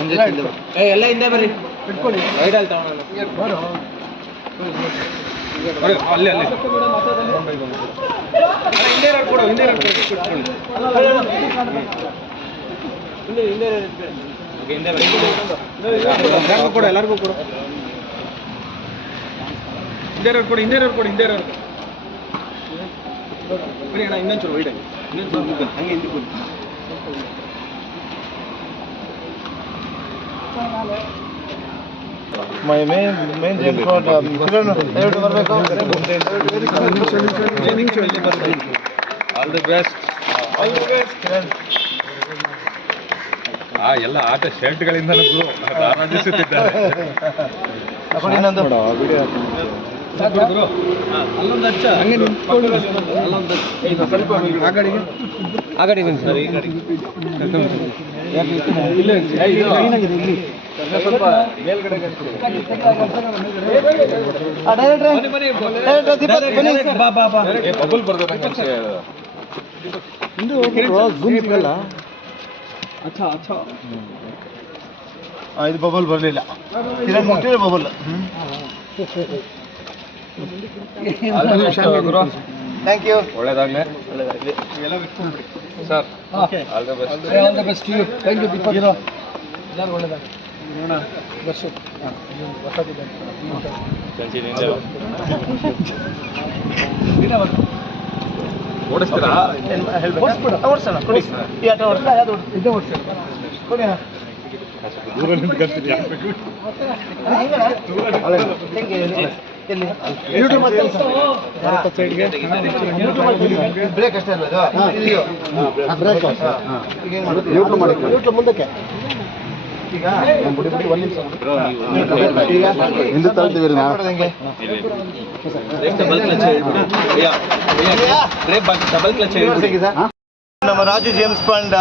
ಎಲ್ಲ ಹಿಂದೆ ಬರ್ರಿ. ರೈಡಲ್ಲಿ ತಗೊಳ್ಳೋಣ ಅಲ್ಲಿ ಅಲ್ಲಿ. ಹಿಂದೆ ಕೊಡು ಹಿಂದೆ ಎಲ್ಲರಿಗೂ ಕೊಡು ಎಲ್ಲರಿಗೂ ಕೊಡು. ಹಿಂದೆ ಎರಡು ಕೊಡು ಹಿಂದೆ ಎರಡು ಕೊಡು ಹಿಂದೆ ಎರಡು ಬರೀ ಅಣ್ಣ ವೈಟ್ ಆಗಿ. ಹಂಗೆ ಹಿಂದೆ ಕೊಡಿ ಮೈ ಮೇನ್ ಮೇನ್ ಜೇನ್ ಕೋಟ್ ಕಿರಣ್ ಎರಡು ಬರಬೇಕು. ಆಲ್ ದಿ ಬೆಸ್ಟ್ ಆ ಎಲ್ಲ ಆಟ ಶರ್ಟ್ಗಳಿಂದ ಆನಂದಿಸುತ್ತಿದ್ದಾರೆ ಅಲ್ಲೊಂದು ಹಚ್ಚ ಹಂಗೆ ನಿಂತ್ಕೊಂಡು. ಅಲ್ಲೊಂದು ಸ್ವಲ್ಪ ಆ ಕಡೆಗೆ ಸರ್ ಈ ಕಡೆ ಇಲ್ಲ ಸ್ವಲ್ಪ ಮೇಲ್ಗಡೆ ಬಾ ಬಾ ಬಾ ಬಬಲ್ ಬರ್ತದೆ ಝೂಮ್ ಸಿಗಲ್ಲ ಅಚ್ಚಾ ಅಚ್ಚಾ ಇದು ಬಬಲ್ ಬರಲಿಲ್ಲ ಬಬಲ್ ಥ್ಯಾಂಕ್ ಯು ಒಳ್ಳೇದಾಗ್ಲಿ. Sir all the best all the best you thank you Deepak ಎಲ್ಲರೂ ಒಳ್ಳೆದಾಗ ನೋಡೋಣ. ಬಸ್ಸು. ಓಡಿಸ್ತೀರಾ? ಓಡಿಸೋಣ ಕೊಡಿ. ಈ ಆಟ ಓಡಿಸ್ತಾ ಯಾವ್ದು ಓಡಿಸ್ ಇದೇ ಓಡಿಸಿ ಕೊಡಿ ಅಣ್ಣ. ದೂರ ನಿಂತ್ಕೊಂತೀನಿ ಹೆಂಗೆ ಎಲ್ಲಿ? ಬ್ರೇಕ್ ಅಷ್ಟೇ ಅಲ್ಲ ಬ್ರೇಕ್ ಯೂಟ್ಯೂಬ್ ಯೂಟ್ಯೂಬ್ ಮುಂದಕ್ಕೆ. ಈಗ ಹಿಂದೆ ತಳ್ತೀವಿ ನಮ್ಮ Raju James Bond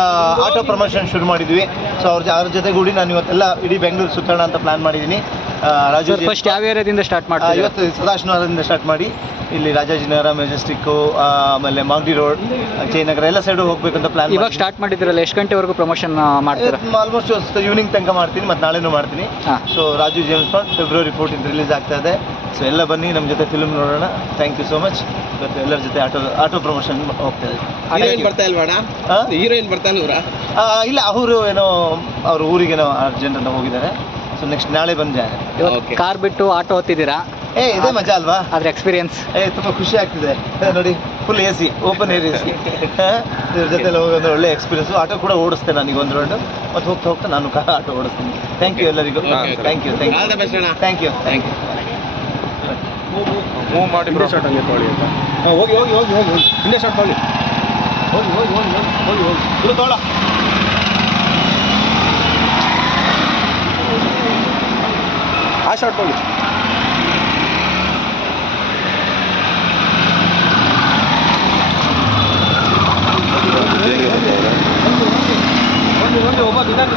auto promotion ಶುರು ಮಾಡಿದ್ವಿ. ಸೊ ಅವ್ರ ಅವ್ರ ಜೊತೆಗೂಡಿ ನಾನು ಇವತ್ತೆಲ್ಲ ಇಡೀ ಬೆಂಗಳೂರು ಸುತ್ತೋಣ ಅಂತ ಪ್ಲಾನ್ ಮಾಡಿದ್ದೀನಿ. ಆ, ರಾಜು ಫಸ್ಟ್ ಯಾವ ಏರಿಯಾದಿಂದ ಸ್ಟಾರ್ಟ್ ಮಾಡ್ತೀವಿ ಇವತ್ತು ಸದಾಶಿವನಗರದಿಂದ ಸ್ಟಾರ್ಟ್ ಮಾಡಿ ಇಲ್ಲಿ ರಾಜಾಜಿನಗರ ಮೆಜೆಸ್ಟಿಕ್ಕು ಆಮೇಲೆ ಮಾಗಡಿ ರೋಡ್ ಜಯನಗರ ಎಲ್ಲ ಸೈಡು ಹೋಗ್ಬೇಕಂತ ಪ್ಲಾನ್ ಇವಾಗ ಸ್ಟಾರ್ಟ್ ಮಾಡಿದ್ರಲ್ಲ ಎಷ್ಟು ಗಂಟೆವರೆಗೂ ಪ್ರಮೋಷನ್ ಮಾಡ್ತೀರಾ? ಆಲ್ಮೋಸ್ಟ್ ಈವ್ನಿಂಗ್ ತನಕ ಮಾಡ್ತೀನಿ ಮತ್ತು ನಾಳೆನೂ ಮಾಡ್ತೀನಿ. So Raju James Bond February fourteen release ಆಗ್ತಾ ಇದೆ. ಸೊ ಎಲ್ಲ ಬನ್ನಿ ನಮ್ಮ ಜೊತೆ ಫಿಲ್ಮ್ ನೋಡೋಣ. ಥ್ಯಾಂಕ್ ಯು ಸೋ ಮಚ್ ಇವತ್ತು ಎಲ್ಲರ ಜೊತೆ ಆಟೋ ಆಟೋ ಪ್ರಮೋಷನ್ ಹೋಗ್ತಾ ಇದೆ. ಹೀರೋಯಿನ್ ಬರ್ತಾ ಇಲ್ವಾ ಆ? ಹೀರೋಯಿನ್ ಬರ್ತಾ ಇಲ್ಲ ಅವರು ಏನೋ ಅವ್ರ ಊರಿಗೇನೋ ಅರ್ಜೆಂಟ್ ಅಂತ ಹೋಗಿದ್ದಾರೆ. ಸೊ ನೆಕ್ಸ್ಟ್ ನಾಳೆ ಬಂದೆ. ಕಾರ್ ಬಿಟ್ಟು ಆಟೋ ಹೋಗ್ತಿದ್ದೀರಾ ಏ ಇದೇ ಮಜಾ ಅಲ್ವಾ? ಅದ್ರ ಎಕ್ಸ್ಪೀರಿಯನ್ಸ್ ಏ ತುಂಬ ಖುಷಿ ಆಗ್ತಿದೆ. ನೋಡಿ full A C open air A C ಇದ್ರ ಜೊತೆ ಹೋಗೋದು ಒಳ್ಳೆ ಎಕ್ಸ್ಪೀರಿಯನ್ಸು ಆಟೋ ಕೂಡ ಓಡಿಸ್ತೇನೆ ನನಗೆ ಒಂದು ರೌಂಡು ಮತ್ತು ಹೋಗ್ತಾ ಹೋಗ್ತಾ ನಾನು ಕಾರ್ ಆಟೋ ಓಡಿಸ್ತೀನಿ. ಥ್ಯಾಂಕ್ ಯು ಎಲ್ಲರಿಗೂ. Thank you thank all the you best ಅಣ್ಣ. Thank you thank you move ಮಾಡಿ ಬ್ರೋ ಶಾರ್ಟ್ ಹಂಗೆ ತೊಗೊಳ್ಳಿ ಅಂತ. ಹಾಂ ಹೋಗಿ ಹೋಗಿ ಹೋಗಿ ಹೋಗಿ ಹೋಗಿ. ಹಿಂದೆ ಶಾರ್ಟ್ ತೊಗೊಳ್ಳಿ. ಹೋಗಿ ಹೋಗಿ ಹೋಗಿ ಹೋಗಿ ಹೋಗಿ ಹೋಗಿ. ಇದು ತೊಗೊಳ ಆ ಶಾರ್ಟ್ ತೊಗೊಳ್ಳಿ ಒಂದು ಒಂದು ಒಬ್ಬ ನಿಧಾನ